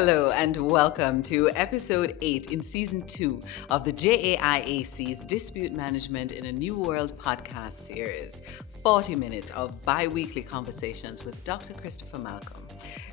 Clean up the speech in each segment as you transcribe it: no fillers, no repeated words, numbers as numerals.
Hello and welcome to episode 8 in season 2 of the JAIAC's Dispute Management in a New World podcast series. 40 minutes of bi-weekly conversations with Dr. Christopher Malcolm,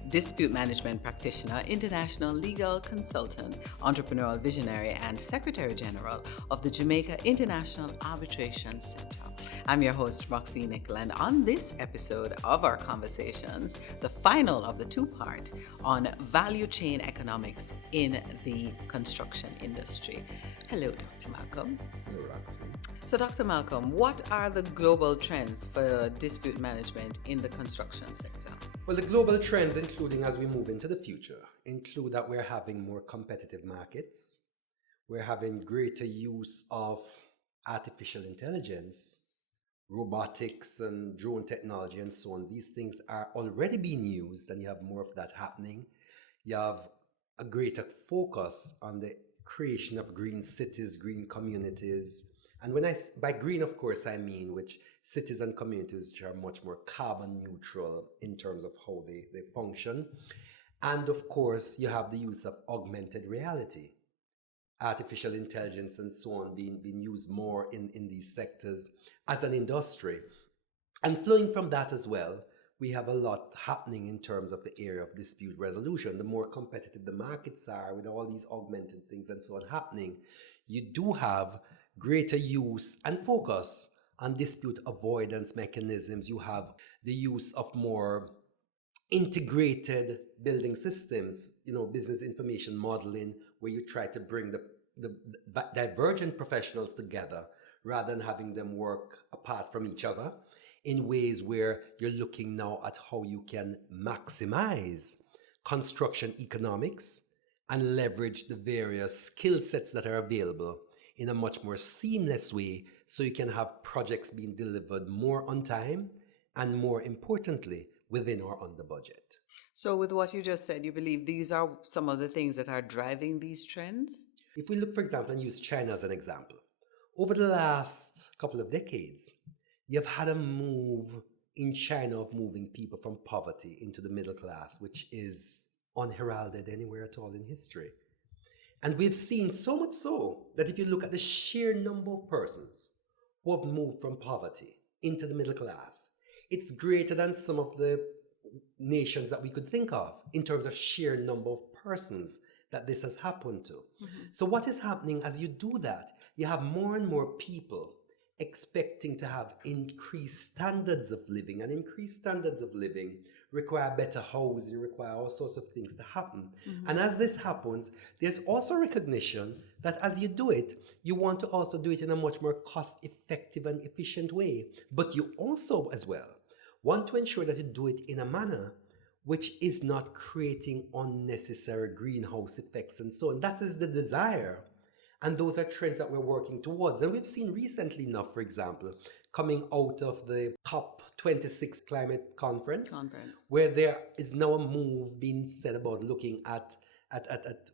dispute management practitioner, international legal consultant, entrepreneurial visionary, and Secretary General of the Jamaica International Arbitration Center. I'm your host, Roxene, Nickle, and on this episode of our conversations, the final of the two-part on value chain economics in the construction industry. Hello, Dr. Malcolm. Hello, Roxene. So, Dr. Malcolm, what are the global trends for dispute management in the construction sector? Well, the global trends, including as we move into the future, include that we're having more competitive markets, we're having greater use of artificial intelligence, robotics and drone technology and so on. These things are already being used, and you have more of that happening. You have a greater focus on the creation of green cities, green communities. And by green, of course, I mean which cities and communities which are much more carbon neutral in terms of how they function. And of course, you have the use of augmented reality, artificial intelligence and so on being used more in these sectors as an industry. And flowing from that as well, we have a lot happening in terms of the area of dispute resolution. The more competitive the markets are with all these augmented things and so on happening, you do have greater use and focus on dispute avoidance mechanisms. You have the use of more integrated building systems, business information modeling, where you try to bring the divergent professionals together rather than having them work apart from each other, in ways where you're looking now at how you can maximize construction economics and leverage the various skill sets that are available in a much more seamless way, so you can have projects being delivered more on time and, more importantly, within or under budget. So with what you just said, you believe these are some of the things that are driving these trends? If we look, for example, and use China as an example, over the last couple of decades, you've had a move in China of moving people from poverty into the middle class, which is unheralded anywhere at all in history. And we've seen so much so that if you look at the sheer number of persons who have moved from poverty into the middle class, it's greater than some of the nations that we could think of in terms of sheer number of persons that this has happened to. Mm-hmm. So what is happening as you do that? You have more and more people expecting to have increased standards of living, and increased standards of living require better housing, require all sorts of things to happen. Mm-hmm. And as this happens, there's also recognition that as you do it, you want to also do it in a much more cost-effective and efficient way. But you also, as well, want to ensure that you do it in a manner which is not creating unnecessary greenhouse effects and so on. That is the desire. And those are trends that we're working towards. And we've seen recently enough, for example, coming out of the COP26 climate conference, where there is now a move being said about looking at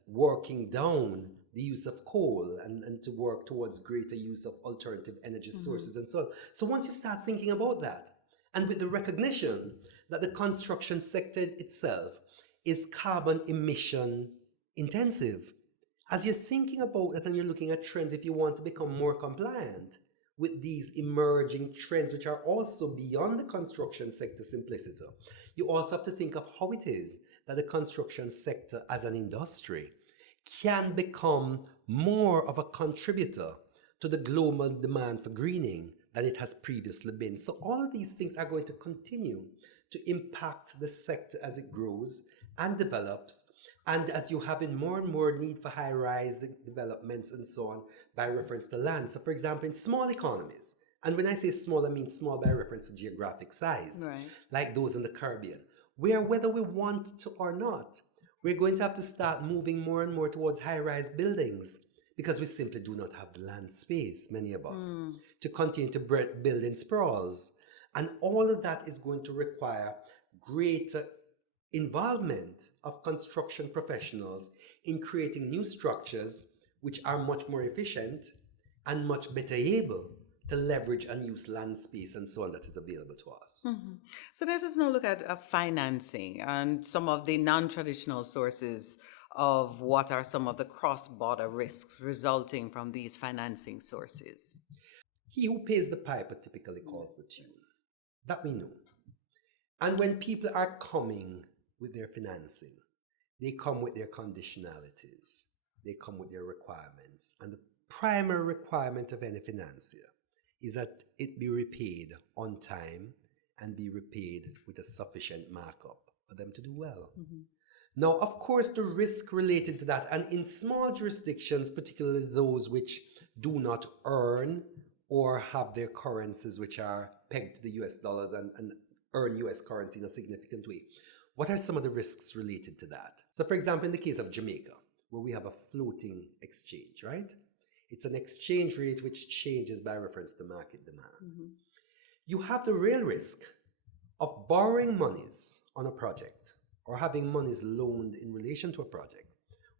working down the use of coal and to work towards greater use of alternative energy sources and so on. So once you start thinking about that, and with the recognition that the construction sector itself is carbon emission intensive, as you're thinking about that and you're looking at trends, if you want to become more compliant with these emerging trends, which are also beyond the construction sector simplicity, you also have to think of how it is that the construction sector as an industry can become more of a contributor to the global demand for greening than it has previously been. So all of these things are going to continue to impact the sector as it grows and develops, and as you have in more and more need for high-rise developments and so on by reference to land. So for example, in small economies, and when I say small, I mean small by reference to geographic size, right, like those in the Caribbean, where whether we want to or not, we're going to have to start moving more and more towards high-rise buildings, because we simply do not have the land space, many of us, to continue to build in sprawls. And all of that is going to require greater involvement of construction professionals in creating new structures which are much more efficient and much better able to leverage unused land space and so on that is available to us. So let us now look at financing and some of the non-traditional sources of what are some of the cross-border risks resulting from these financing sources. He who pays the piper typically calls the tune. That we know. And when people are coming with their financing, they come with their conditionalities. They come with their requirements. And the primary requirement of any financier is that it be repaid on time and be repaid with a sufficient markup for them to do well. Now, of course, the risk related to that, and in small jurisdictions, particularly those which do not earn or have their currencies which are pegged to the US dollars and earn US currency in a significant way, what are some of the risks related to that? So, for example, in the case of Jamaica, where we have a floating exchange, right? It's an exchange rate which changes by reference to market demand. You have the real risk of borrowing monies on a project or having monies loaned in relation to a project,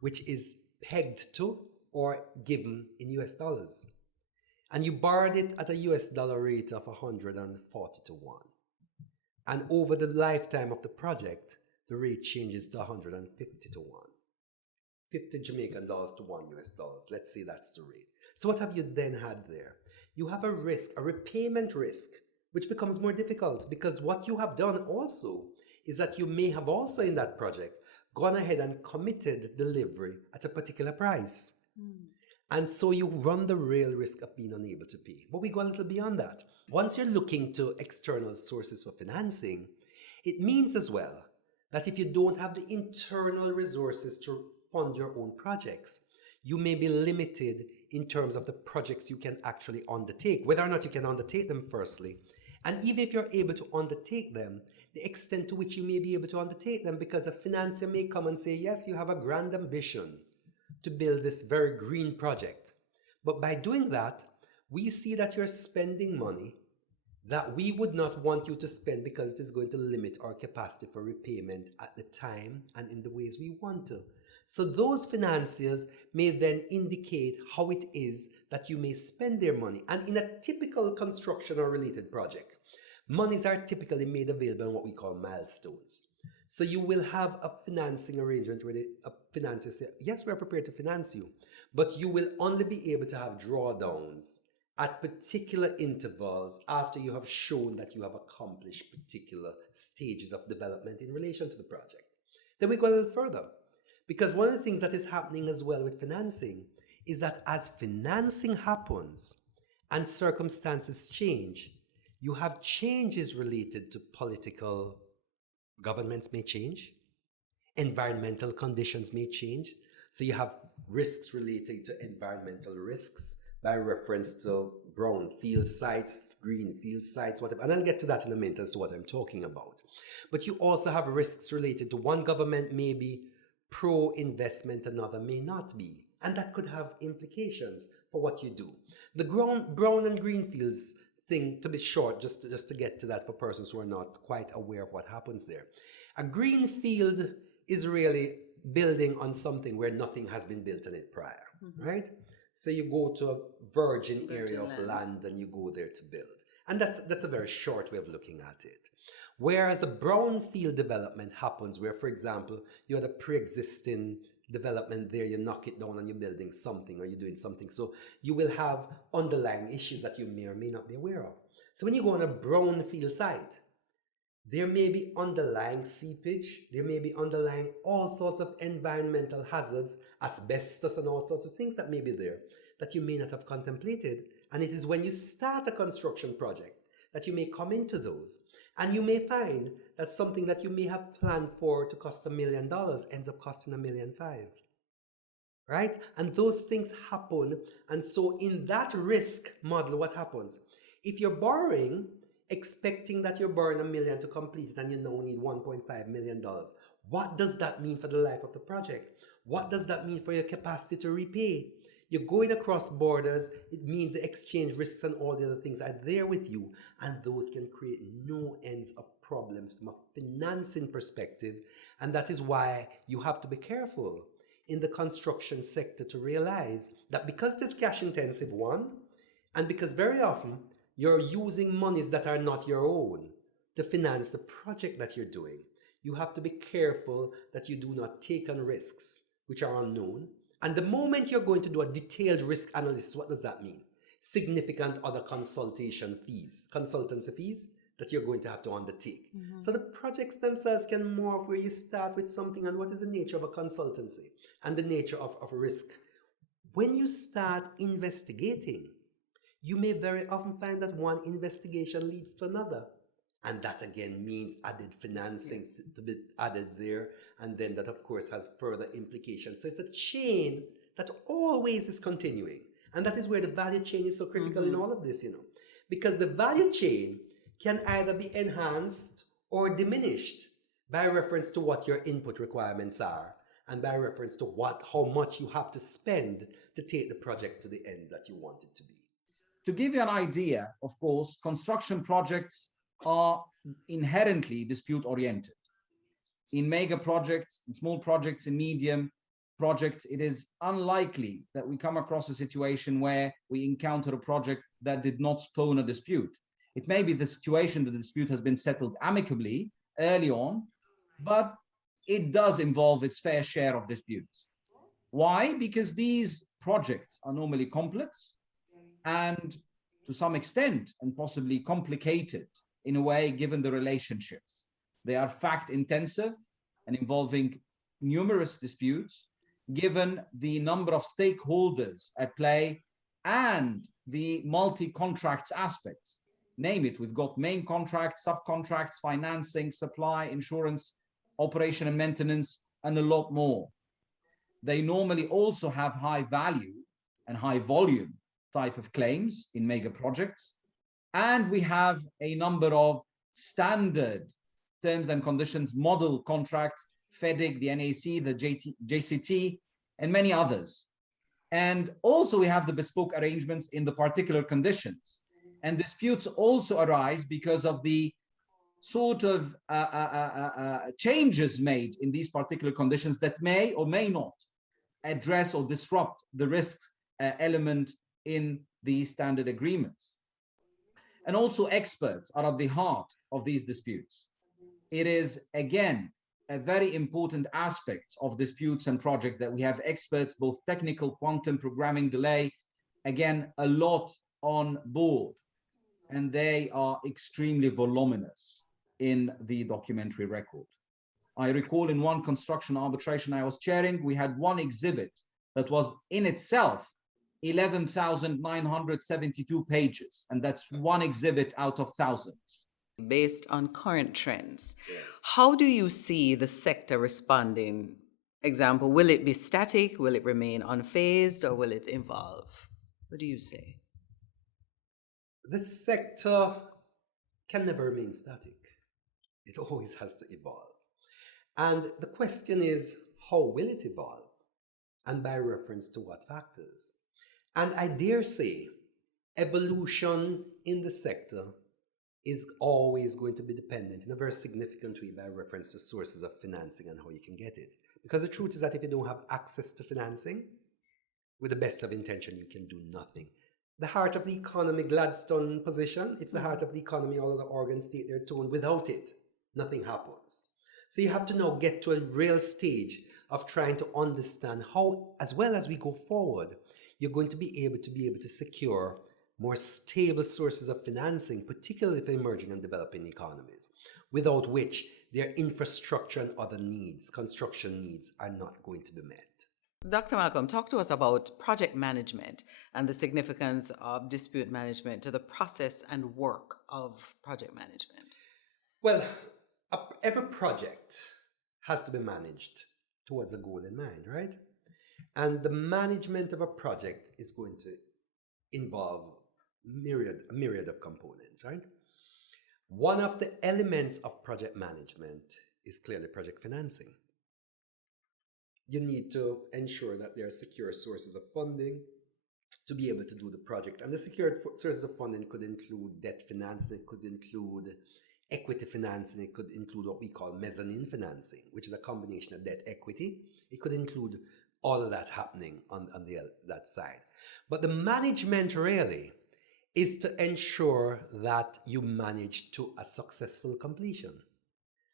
which is pegged to or given in US dollars. And you borrowed it at a US dollar rate of 140 to 1. And over the lifetime of the project, the rate changes to 150 to 1. 50 Jamaican dollars to 1 US dollars. Let's say that's the rate. So what have you then had there? You have a risk, a repayment risk, which becomes more difficult because what you have done also is that you may have also in that project gone ahead and committed delivery at a particular price. And so you run the real risk of being unable to pay. But we go a little beyond that. Once you're looking to external sources for financing, it means as well that if you don't have the internal resources to fund your own projects, you may be limited in terms of the projects you can actually undertake, whether or not you can undertake them firstly. And even if you're able to undertake them, the extent to which you may be able to undertake them, because a financier may come and say, yes, you have a grand ambition to build this very green project. But by doing that, we see that you're spending money that we would not want you to spend because it is going to limit our capacity for repayment at the time and in the ways we want to. So those financiers may then indicate how it is that you may spend their money. And in a typical construction or related project, monies are typically made available in what we call milestones. So you will have a financing arrangement where a financier says, yes, we're prepared to finance you, but you will only be able to have drawdowns at particular intervals after you have shown that you have accomplished particular stages of development in relation to the project. Then we go a little further, because one of the things that is happening as well with financing is that as financing happens and circumstances change, you have changes related to political governments may change, environmental conditions may change. So you have risks related to environmental risks by reference to brownfield sites, greenfield sites, whatever. And I'll get to that in a minute as to what I'm talking about. But you also have risks related to one government may be pro-investment, another may not be. And that could have implications for what you do. The brown and greenfields thing, to be short, just to get to that for persons who are not quite aware of what happens there. A greenfield is really building on something where nothing has been built on it prior, right? So you go to a virgin area of land and you go there to build. And that's a very short way of looking at it. Whereas a brownfield development happens where, for example, you had a pre-existing development there, you knock it down and you're building something or you're doing something. So you will have underlying issues that you may or may not be aware of. So when you go on a brownfield site, there may be underlying seepage, there may be underlying all sorts of environmental hazards, asbestos and all sorts of things that may be there that you may not have contemplated. And it is when you start a construction project that you may come into those. And you may find that something that you may have planned for to cost $1 million ends up costing $1.5 million. Right? And those things happen. And so in that risk model, what happens? If you're borrowing, expecting that you're borrowing $1 million to complete it and you now need $1.5 million, what does that mean for the life of the project? What does that mean for your capacity to repay? You're going across borders, it means the exchange risks and all the other things are there with you, and those can create no ends of problems from a financing perspective. And that is why you have to be careful in the construction sector to realize that because it is cash intensive, one, And because very often you're using monies that are not your own to finance the project that you're doing, you have to be careful that you do not take on risks which are unknown. And the moment you're going to do a detailed risk analysis, what does that mean? Significant other consultancy fees that you're going to have to undertake. So the projects themselves can morph where you start with something and what is the nature of a consultancy and the nature of risk. When you start investigating, you may very often find that one investigation leads to another. And that again means added financing to be added there. And then that, of course, has further implications. So it's a chain that always is continuing. And that is where the value chain is so critical in all of this, because the value chain can either be enhanced or diminished by reference to what your input requirements are and by reference to how much you have to spend to take the project to the end that you want it to be. To give you an idea, of course, construction projects are inherently dispute-oriented. In mega projects, in small projects, in medium projects, it is unlikely that we come across a situation where we encounter a project that did not spawn a dispute. It may be the situation that the dispute has been settled amicably early on, but it does involve its fair share of disputes. Why? Because these projects are normally complex and to some extent and possibly complicated in a way given the relationships. They are fact intensive and involving numerous disputes given the number of stakeholders at play and the multi-contracts aspects. Name it, we've got main contracts, subcontracts, financing, supply, insurance, operation and maintenance, and a lot more. They normally also have high value and high volume type of claims in mega projects. And we have a number of standard terms and conditions model contracts, FEDIC, the NAC, the JCT, and many others. And also we have the bespoke arrangements in the particular conditions. And disputes also arise because of the sort of changes made in these particular conditions that may or may not address or disrupt the risk element in the standard agreements. And also experts are at the heart of these disputes. It is, again, a very important aspect of disputes and projects that we have experts, both technical, quantum, programming, delay, again, a lot on board. And they are extremely voluminous in the documentary record. I recall in one construction arbitration I was chairing, we had one exhibit that was in itself 11,972 pages, and that's one exhibit out of thousands. Based on current trends, how do you see the sector responding? Example, will it be static? Will it remain unphased? Or will it evolve? What do you say? The sector can never remain static. It always has to evolve. And the question is, how will it evolve? And by reference to what factors? And I dare say, evolution in the sector is always going to be dependent in a very significant way by reference to sources of financing and how you can get it. Because the truth is that if you don't have access to financing, with the best of intention, you can do nothing. The heart of the economy, Gladstone position, it's the heart of the economy, all of the organs state their tone. Without it, nothing happens. So you have to now get to a real stage of trying to understand how, as well as we go forward, you're going to be able to secure more stable sources of financing, particularly for emerging and developing economies, without which their infrastructure and other needs, construction needs, are not going to be met. Dr. Malcolm, talk to us about project management and the significance of dispute management to the process and work of project management. Well, every project has to be managed towards a goal in mind, right? And the management of a project is going to involve a myriad of components, right? One of the elements of project management is clearly project financing. You need to ensure that there are secure sources of funding to be able to do the project. And the secured sources of funding could include debt financing, it could include equity financing, it could include what we call mezzanine financing, which is a combination of debt equity. It could include all of that happening on that side. But the management really is to ensure that you manage to a successful completion.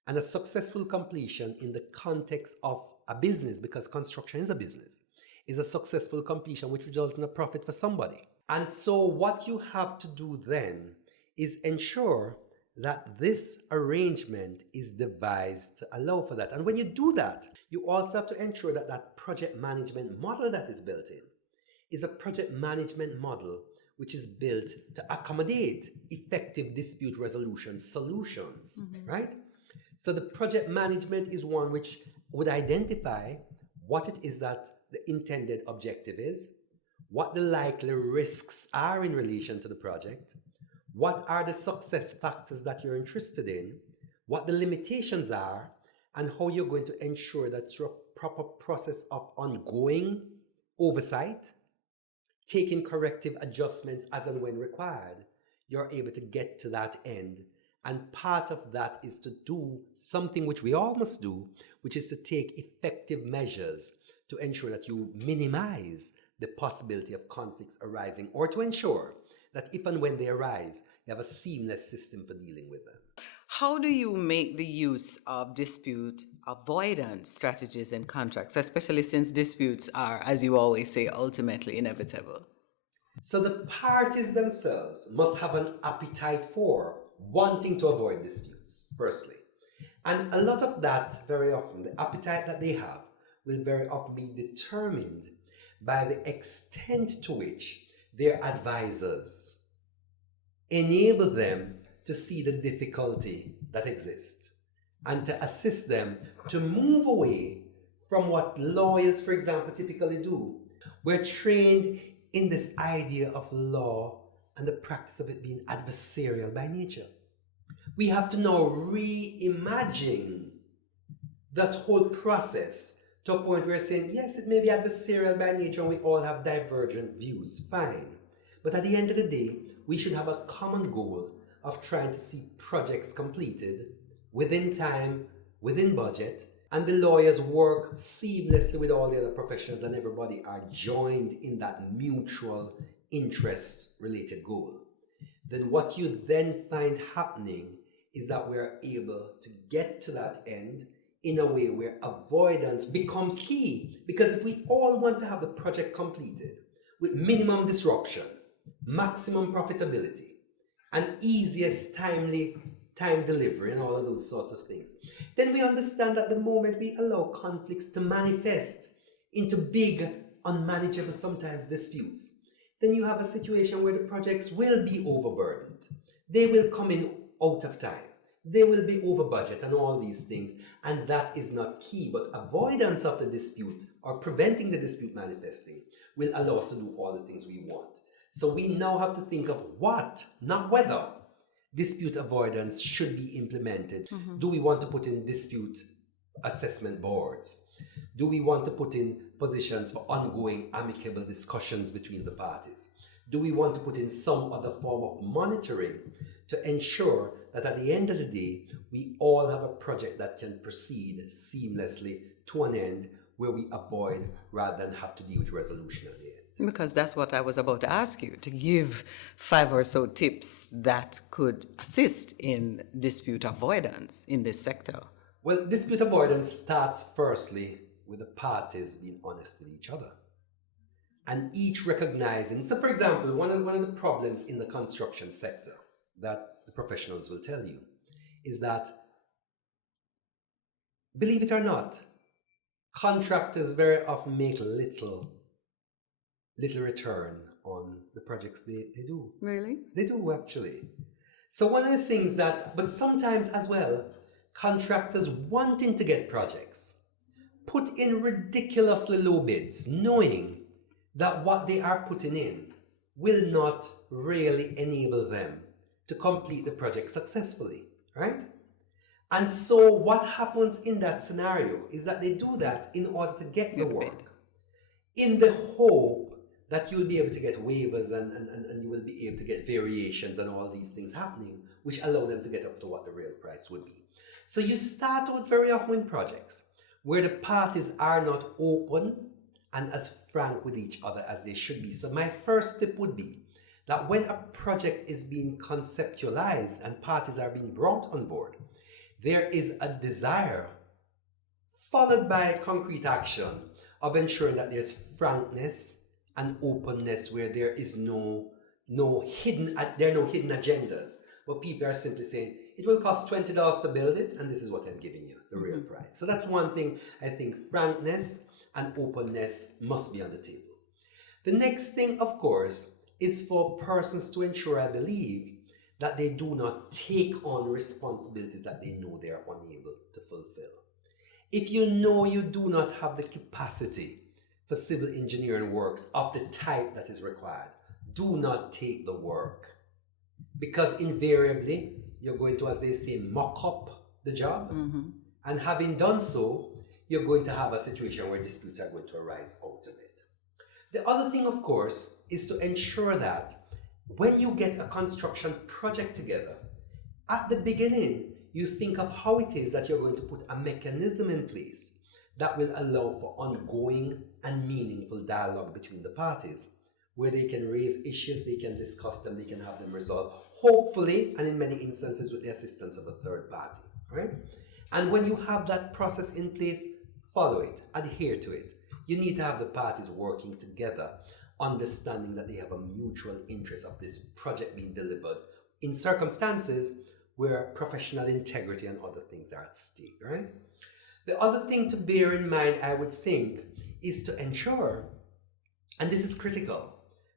And a successful completion in the context of a business, because construction is a business, is a successful completion which results in a profit for somebody. And so what you have to do then is ensure that this arrangement is devised to allow for that. And when you do that, you also have to ensure that that project management model that is built in is a project management model which is built to accommodate effective dispute resolution solutions, right? So the project management is one which would identify what it is that the intended objective is, what the likely risks are in relation to the project, what are the success factors that you're interested in, what the limitations are, and how you're going to ensure that through a proper process of ongoing oversight, taking corrective adjustments as and when required, you're able to get to that end. And part of that is to do something which we all must do, which is to take effective measures to ensure that you minimize the possibility of conflicts arising, or to ensure that if and when they arise, you have a seamless system for dealing with them. How do you make the use of dispute avoidance strategies in contracts, especially since disputes are, as you always say, ultimately inevitable? So the parties themselves must have an appetite for wanting to avoid disputes, firstly. And a lot of that, very often, the appetite that they have will very often be determined by the extent to which their advisors enable them to see the difficulty that exists and to assist them to move away from what lawyers, for example, typically do. We're trained in this idea of law and the practice of it being adversarial by nature. We have to now reimagine that whole process to a point where we're saying, yes, it may be adversarial by nature and we all have divergent views, fine. But at the end of the day, we should have a common goal of trying to see projects completed within time, within budget, and the lawyers work seamlessly with all the other professionals and everybody are joined in that mutual interest related goal. Then what you then find happening is that we're able to get to that end in a way where avoidance becomes key. Because if we all want to have the project completed with minimum disruption, maximum profitability, and easiest time delivery and all of those sorts of things, then we understand that the moment we allow conflicts to manifest into big, unmanageable, sometimes disputes, then you have a situation where the projects will be overburdened. They will come in out of time. They will be over budget and all these things. And that is not key, but avoidance of the dispute or preventing the dispute manifesting will allow us to do all the things we want. So we now have to think of what, not whether, dispute avoidance should be implemented. Do we want to put in dispute assessment boards? Do we want to put in positions for ongoing amicable discussions between the parties? Do we want to put in some other form of monitoring to ensure that at the end of the day, we all have a project that can proceed seamlessly to an end where we avoid rather than have to deal with resolution at the end? Because that's what I was about to ask you, to give 5 or so tips that could assist in dispute avoidance in this sector. Well, dispute avoidance starts firstly with the parties being honest with each other and each recognizing. So, for example, one of the problems in the construction sector that the professionals will tell you is that, believe it or not, contractors very often make little return on the projects they do. Really? They do, actually. So one of the things that, but sometimes as well, contractors wanting to get projects put in ridiculously low bids, knowing that what they are putting in will not really enable them to complete the project successfully, right? And so what happens in that scenario is that they do that in order to get the work, in the hope that you'll be able to get waivers and you will be able to get variations and all these things happening, which allow them to get up to what the real price would be. So you start out very often in projects where the parties are not open and as frank with each other as they should be. So my first tip would be that when a project is being conceptualized and parties are being brought on board, there is a desire followed by concrete action of ensuring that there's frankness and openness where there is no hidden agendas, but people are simply saying it will cost $20 to build it and this is what I'm giving you, the real price. So that's one thing. I think frankness and openness must be on the table. The next thing, of course, is for persons to ensure, I believe, that they do not take on responsibilities that they know they are unable to fulfill. If you know you do not have the capacity for civil engineering works of the type that is required, do not take the work, because invariably you're going to, as they say, mock up the job. And having done so, you're going to have a situation where disputes are going to arise out of it. The other thing, of course, is to ensure that when you get a construction project together, at the beginning, you think of how it is that you're going to put a mechanism in place that will allow for ongoing and meaningful dialogue between the parties, where they can raise issues, they can discuss them, they can have them resolved, hopefully, and in many instances with the assistance of a third party, right? And when you have that process in place, follow it, adhere to it. You need to have the parties working together, understanding that they have a mutual interest of this project being delivered in circumstances where professional integrity and other things are at stake, right? The other thing to bear in mind, I would think, is to ensure, and this is critical,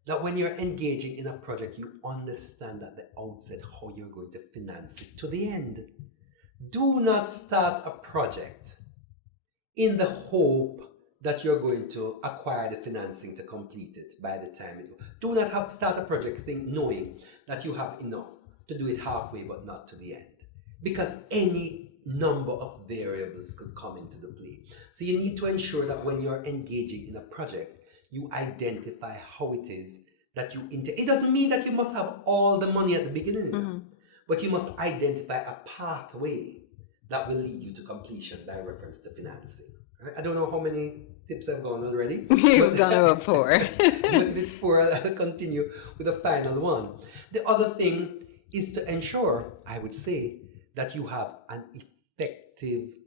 that when you're engaging in a project, you understand at the outset how you're going to finance it to the end. Do not start a project in the hope that you're going to acquire the financing to complete it by the time it goes. Do not start a project knowing that you have enough to do it halfway but not to the end, because any number of variables could come into the play. So you need to ensure that when you're engaging in a project, you identify how it is that you intend. It doesn't mean that you must have all the money at the beginning, but you must identify a pathway that will lead you to completion by reference to financing. Right? I don't know how many tips I've gone already. You've gone over 4. But if it's 4, I'll continue with the final one. The other thing is to ensure, I would say, that you have an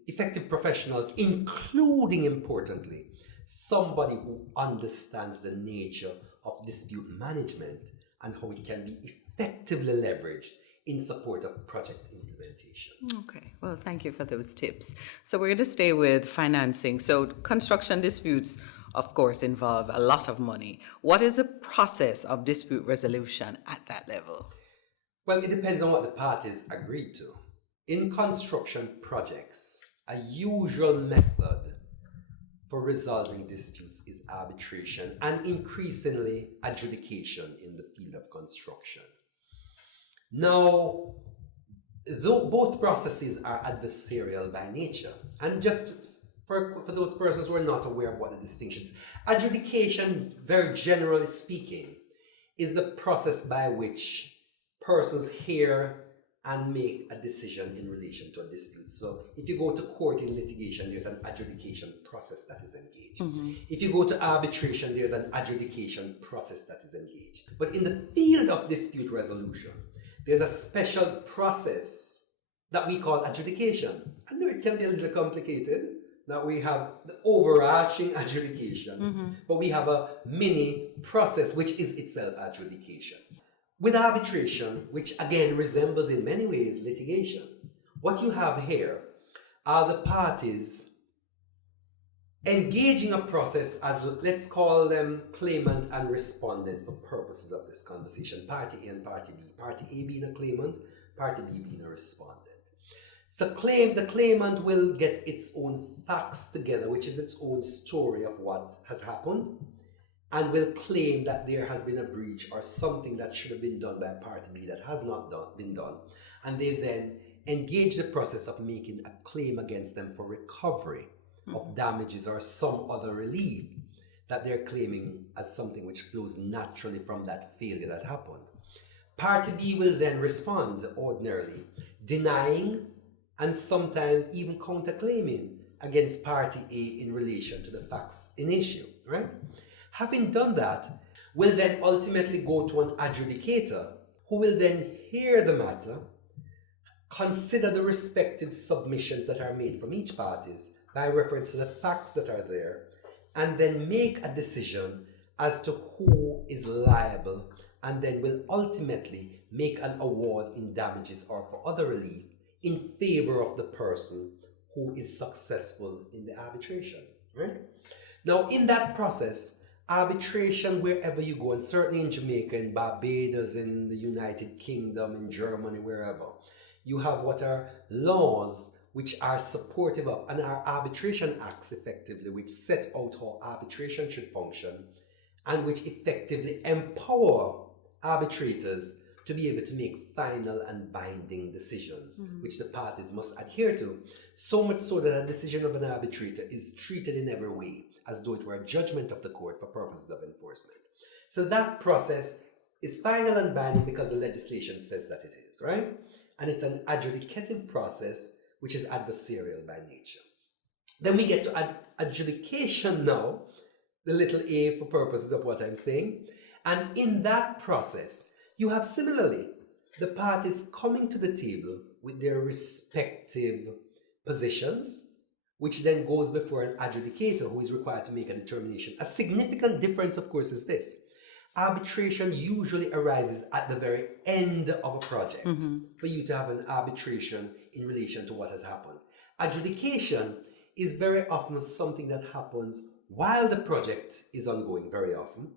effective professionals, including, importantly, somebody who understands the nature of dispute management and how it can be effectively leveraged in support of project implementation. Okay, well, thank you for those tips. So we're going to stay with financing. So construction disputes, of course, involve a lot of money. What is the process of dispute resolution at that level? Well, it depends on what the parties agreed to. In construction projects, a usual method for resolving disputes is arbitration and increasingly adjudication in the field of construction. Now, though both processes are adversarial by nature, and just for those persons who are not aware of what the distinction is, adjudication, very generally speaking, is the process by which persons hear and make a decision in relation to a dispute. So if you go to court in litigation, there's an adjudication process that is engaged. If you go to arbitration, there's an adjudication process that is engaged. But in the field of dispute resolution, there's a special process that we call adjudication. I know it can be a little complicated, that we have the overarching adjudication, but we have a mini process which is itself adjudication. With arbitration, which again resembles in many ways litigation, what you have here are the parties engaging a process as, let's call them claimant and respondent for purposes of this conversation, party A and party B. Party A being a claimant, party B being a respondent. So the claimant will get its own facts together, which is its own story of what has happened, and will claim that there has been a breach or something that should have been done by party B that has not been done. And they then engage the process of making a claim against them for recovery of damages or some other relief that they're claiming as something which flows naturally from that failure that happened. Party B will then respond ordinarily, denying and sometimes even counterclaiming against party A in relation to the facts in issue, right? Having done that, will then ultimately go to an adjudicator who will then hear the matter, consider the respective submissions that are made from each parties by reference to the facts that are there, and then make a decision as to who is liable, and then will ultimately make an award in damages or for other relief in favor of the person who is successful in the arbitration, right? Now, in that process, arbitration wherever you go, and certainly in Jamaica, in Barbados, in the United Kingdom, in Germany, wherever, you have what are laws which are supportive of, and are arbitration acts effectively, which set out how arbitration should function, and which effectively empower arbitrators to be able to make final and binding decisions, which the parties must adhere to. So much so that a decision of an arbitrator is treated in every way as though it were a judgment of the court for purposes of enforcement. So that process is final and binding because the legislation says that it is, right? And it's an adjudicative process which is adversarial by nature. Then we get to adjudication now, the little a for purposes of what I'm saying. And in that process, you have similarly the parties coming to the table with their respective positions, which then goes before an adjudicator who is required to make a determination. A significant difference, of course, is this. Arbitration usually arises at the very end of a project for you to have an arbitration in relation to what has happened. Adjudication is very often something that happens while the project is ongoing, very often,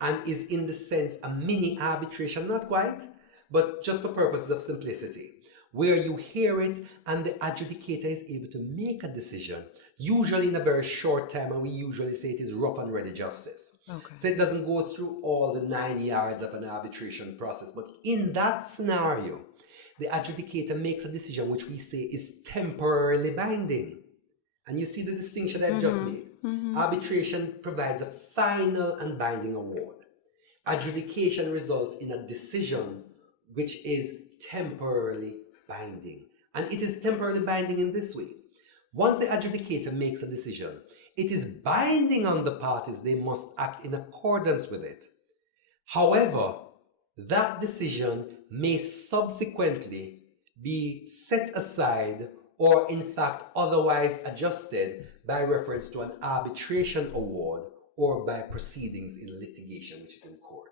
and is in the sense a mini arbitration, not quite, but just for purposes of simplicity, where you hear it and the adjudicator is able to make a decision, usually in a very short time, and we usually say it is rough and ready justice. Okay. So it doesn't go through all the 9 yards of an arbitration process, but in that scenario, the adjudicator makes a decision which we say is temporarily binding. And you see the distinction I've just made. Arbitration provides a final and binding award. Adjudication results in a decision which is temporarily binding. And it is temporarily binding in this way. Once the adjudicator makes a decision, it is binding on the parties. They must act in accordance with it. However, that decision may subsequently be set aside or in fact otherwise adjusted by reference to an arbitration award or by proceedings in litigation, which is in court.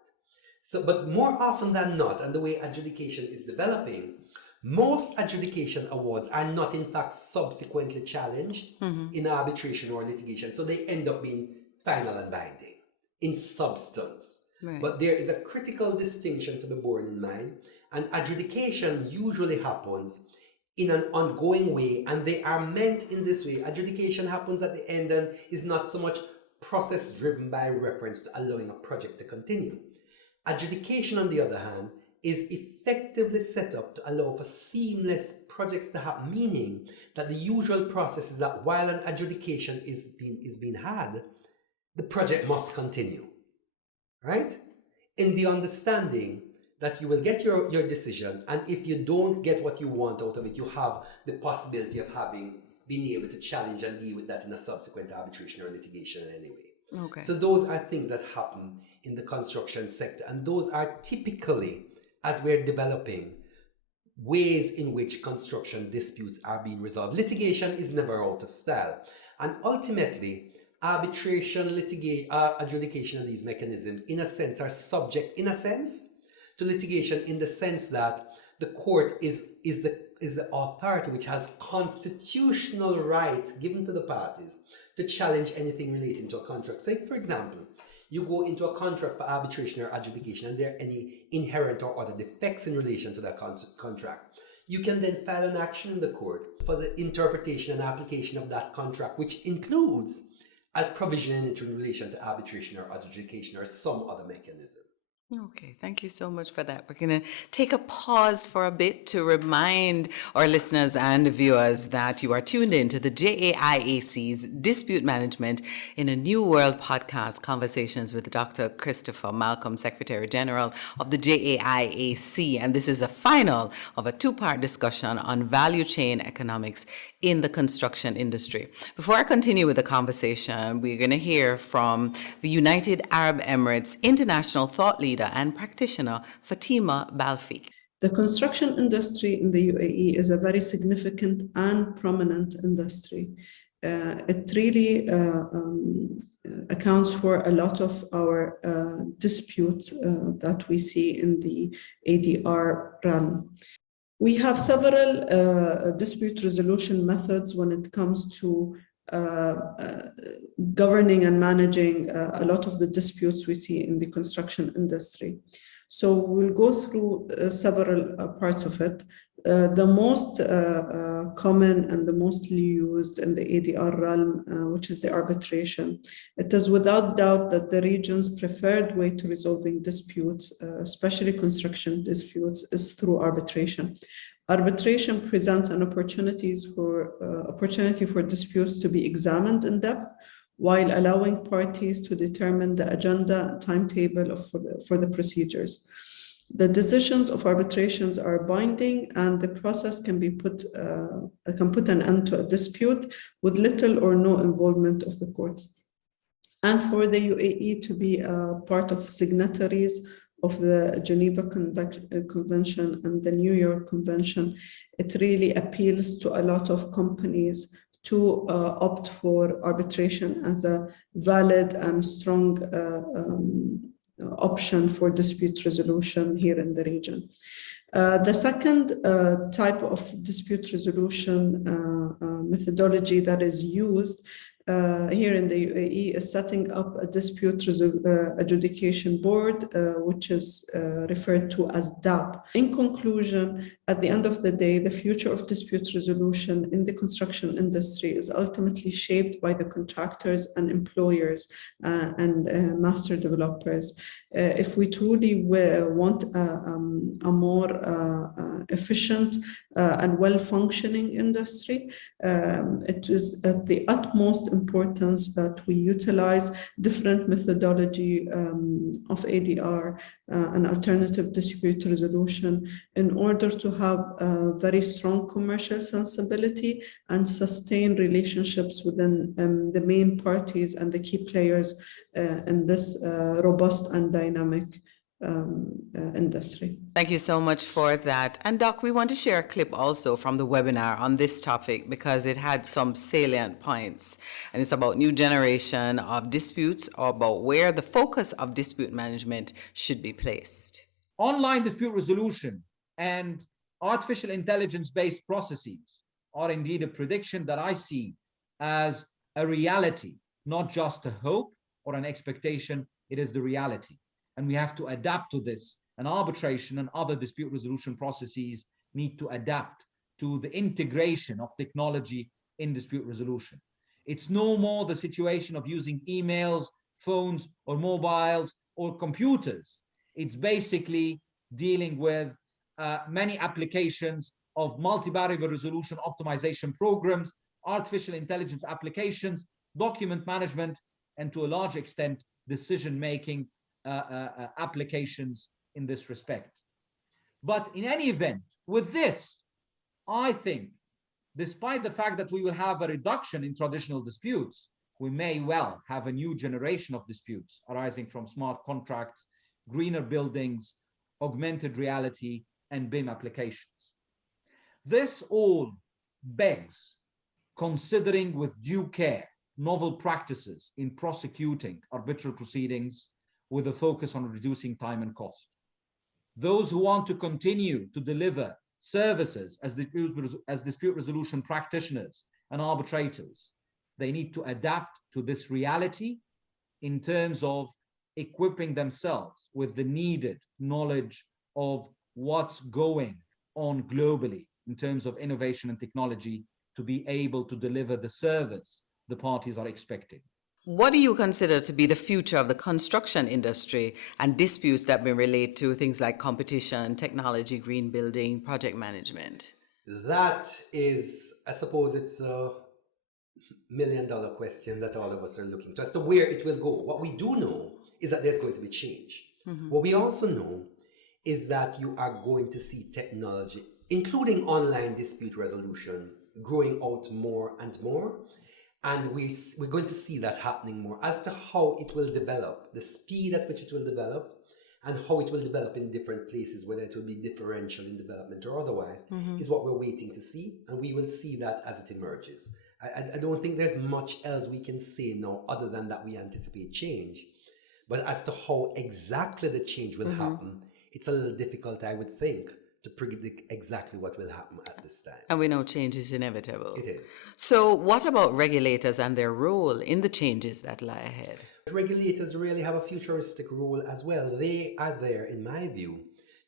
So, but more often than not, and the way adjudication is developing, most adjudication awards are not in fact subsequently challenged in arbitration or litigation, so they end up being final and binding in substance. Right. But there is a critical distinction to be borne in mind, and adjudication usually happens in an ongoing way, and they are meant in this way. Adjudication happens at the end and is not so much process driven by reference to allowing a project to continue. Adjudication, on the other hand, is effectively set up to allow for seamless projects to happen, meaning that the usual process is that while an adjudication is being had, the project must continue, right? In the understanding that you will get your decision, and if you don't get what you want out of it, you have the possibility of being able to challenge and deal with that in a subsequent arbitration or litigation anyway. Okay. So those are things that happen in the construction sector, and those are typically, as we're developing, ways in which construction disputes are being resolved. Litigation is never out of style, and ultimately arbitration, adjudication of these mechanisms in a sense are subject in a sense to litigation, in the sense that the court is the authority which has constitutional right given to the parties to challenge anything relating to a contract. So if, for example, you go into a contract for arbitration or adjudication and there are any inherent or other defects in relation to that contract, you can then file an action in the court for the interpretation and application of that contract, which includes a provision in it in relation to arbitration or adjudication or some other mechanism. Okay, thank you so much for that. We're going to take a pause for a bit to remind our listeners and viewers that you are tuned in to the JAIAC's Dispute Management in a New World podcast, conversations with Dr. Christopher Malcolm, Secretary General of the JAIAC. And this is a final of a two-part discussion on value chain economics in the construction industry. Before I continue with the conversation, we're going to hear from the United Arab Emirates international thought leader and practitioner, Fatima Balfi. The construction industry in the UAE is a very significant and prominent industry. It really accounts for a lot of our disputes that we see in the ADR realm. We have several dispute resolution methods when it comes to governing and managing a lot of the disputes we see in the construction industry. So we'll go through several parts of it. The most common and the mostly used in the ADR realm, which is the arbitration. It is without doubt that the region's preferred way to resolving disputes, especially construction disputes, is through arbitration. Arbitration presents an opportunity for disputes to be examined in depth, while allowing parties to determine the agenda timetable for the procedures. The decisions of arbitrations are binding, and the process can put an end to a dispute with little or no involvement of the courts. And for the UAE to be a part of signatories of the Geneva Convention and the New York Convention, it really appeals to a lot of companies to opt for arbitration as a valid and strong option for dispute resolution here in the region. The second type of dispute resolution methodology that is used here in the UAE is setting up a dispute adjudication board, which is referred to as DAP. In conclusion, at the end of the day, the future of dispute resolution in the construction industry is ultimately shaped by the contractors and employers and master developers. If we truly want a more efficient and well-functioning industry, it is at the utmost importance that we utilize different methodology of ADR and alternative dispute resolution in order to have a very strong commercial sensibility and sustain relationships within the main parties and the key players in this robust and dynamic industry. Thank you so much for that. And Doc, we want to share a clip also from the webinar on this topic because it had some salient points. And it's about new generation of disputes, or about where the focus of dispute management should be placed. Online dispute resolution and artificial intelligence-based processes are indeed a prediction that I see as a reality, not just a hope or an expectation. It is the reality. And we have to adapt to this. And arbitration and other dispute resolution processes need to adapt to the integration of technology in dispute resolution. It's no more the situation of using emails, phones, or mobiles, or computers. It's basically dealing with many applications of multi-variable resolution optimization programs, artificial intelligence applications, document management, and to a large extent, decision-making applications in this respect. But in any event, with this, I think, despite the fact that we will have a reduction in traditional disputes, we may well have a new generation of disputes arising from smart contracts, greener buildings, augmented reality, and BIM applications. This all begs considering with due care novel practices in prosecuting arbitral proceedings with a focus on reducing time and cost. Those who want to continue to deliver services as dispute resolution practitioners and arbitrators, they need to adapt to this reality in terms of equipping themselves with the needed knowledge of what's going on globally in terms of innovation and technology to be able to deliver the service the parties are expecting. What do you consider to be the future of the construction industry and disputes that may relate to things like competition, technology, green building, project management? That is, I suppose it's a million-dollar question that all of us are looking to as to where it will go. What we do know is that there's going to be change. Mm-hmm. What we also know is that you are going to see technology, including online dispute resolution, growing out more and more. And we're going to see that happening more. As to how it will develop, the speed at which it will develop, and how it will develop in different places, whether it will be differential in development or otherwise, is what we're waiting to see. And we will see that as it emerges. I don't think there's much else we can say now other than that we anticipate change. But as to how exactly the change will happen, it's a little difficult, I would think, to predict exactly what will happen at this time. And we know change is inevitable. It is. So what about regulators and their role in the changes that lie ahead? Regulators really have a futuristic role as well. They are there, in my view,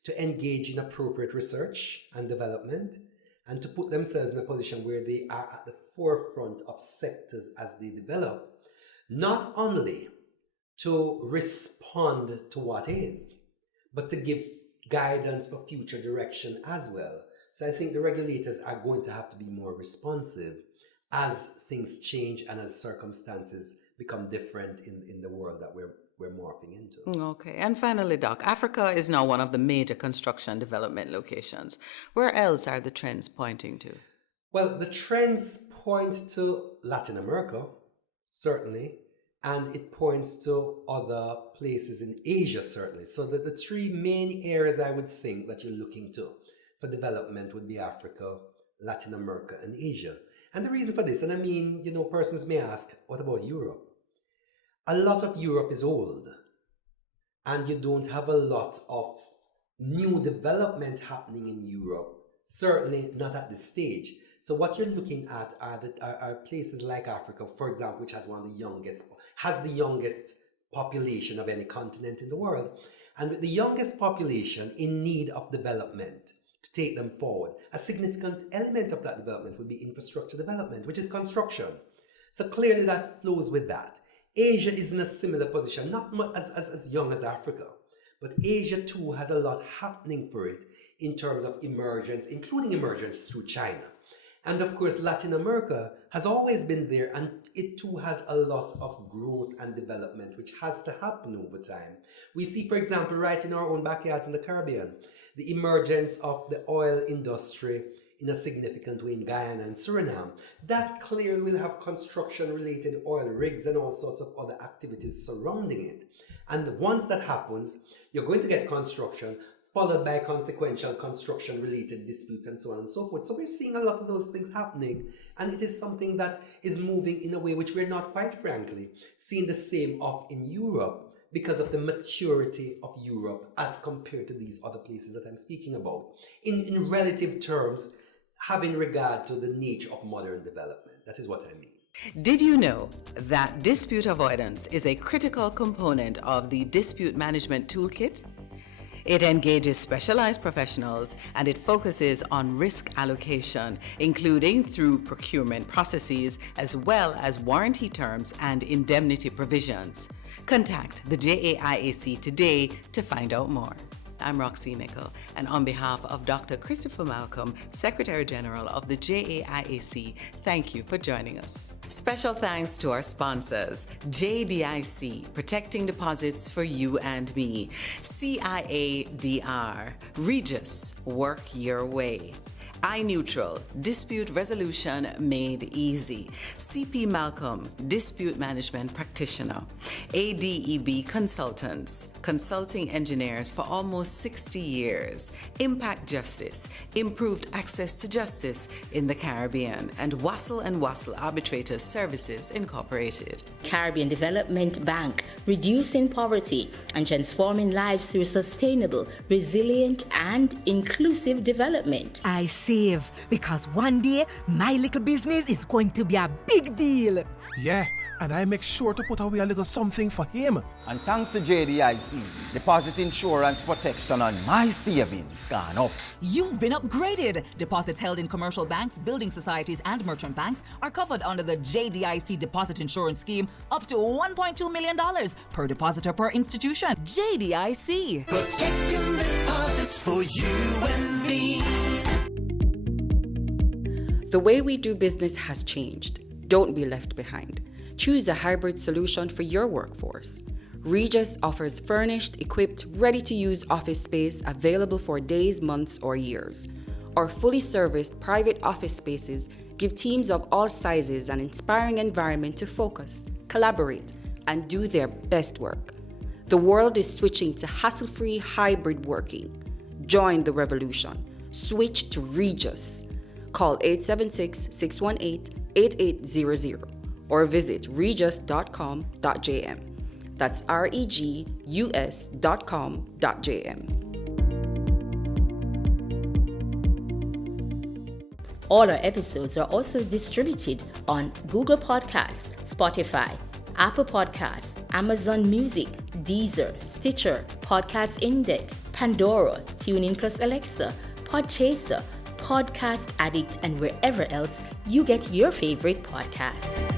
to engage in appropriate research and development and to put themselves in a position where they are at the forefront of sectors as they develop, not only to respond to what is, but to give guidance for future direction as well. So I think the regulators are going to have to be more responsive as things change and as circumstances become different in the world that we're morphing into. Okay. And finally, Doc, Africa is now one of the major construction development locations. Where else are the trends pointing to? Well, the trends point to Latin America, certainly, and it points to other places in Asia, certainly. So the three main areas I would think that you're looking to for development would be Africa, Latin America, and Asia. And the reason for this, and I mean, persons may ask, what about Europe? A lot of Europe is old, and you don't have a lot of new development happening in Europe, certainly not at this stage. So what you're looking at are places like Africa, for example, which has the youngest population of any continent in the world. And with the youngest population in need of development to take them forward, a significant element of that development would be infrastructure development, which is construction. So clearly that flows with that. Asia is in a similar position, not as young as Africa, but Asia too has a lot happening for it in terms of emergence, including emergence through China. And of course, Latin America has always been there, and it too has a lot of growth and development, which has to happen over time. We see, for example, right in our own backyards in the Caribbean, the emergence of the oil industry in a significant way in Guyana and Suriname. That clearly will have construction-related oil rigs and all sorts of other activities surrounding it. And once that happens, you're going to get construction, followed by consequential construction-related disputes and so on and so forth. So we're seeing a lot of those things happening, and it is something that is moving in a way which we're not, quite frankly, seeing the same of in Europe because of the maturity of Europe as compared to these other places that I'm speaking about. In relative terms, having regard to the nature of modern development. That is what I mean. Did you know that dispute avoidance is a critical component of the dispute management toolkit? It engages specialized professionals and it focuses on risk allocation, including through procurement processes as well as warranty terms and indemnity provisions. Contact the JAIAC today to find out more. I'm Roxene Nickle, and on behalf of Dr. Christopher Malcolm, Secretary General of the JAIAC, thank you for joining us. Special thanks to our sponsors, JDIC, Protecting Deposits for You and Me, CIADR, Regis, Work Your Way, iNeutral, Dispute Resolution Made Easy, CP Malcolm, Dispute Management Practitioner, ADEB Consultants, consulting engineers for almost 60 years, Impact Justice, improved access to justice in the Caribbean, and Wassel & Wassel Arbitrators Services Incorporated. Caribbean Development Bank, reducing poverty and transforming lives through sustainable, resilient, and inclusive development. I save because one day my little business is going to be a big deal. Yeah, and I make sure to put away a little something for him. And thanks to JDIC, deposit insurance protection on my savings gone up. You've been upgraded. Deposits held in commercial banks, building societies, and merchant banks are covered under the JDIC deposit insurance scheme up to $1.2 million per depositor per institution. JDIC. Protecting deposits for you and me. The way we do business has changed. Don't be left behind. Choose a hybrid solution for your workforce. Regis offers furnished, equipped, ready-to-use office space available for days, months, or years. Our fully serviced private office spaces give teams of all sizes an inspiring environment to focus, collaborate, and do their best work. The world is switching to hassle-free hybrid working. Join the revolution. Switch to Regus. Call 876-618-8800 or visit regus.com.jm. That's regus.com.jm. All our episodes are also distributed on Google Podcasts, Spotify, Apple Podcasts, Amazon Music, Deezer, Stitcher, Podcast Index, Pandora, TuneIn plus Alexa, Podchaser, Podcast Addict, and wherever else you get your favorite podcasts.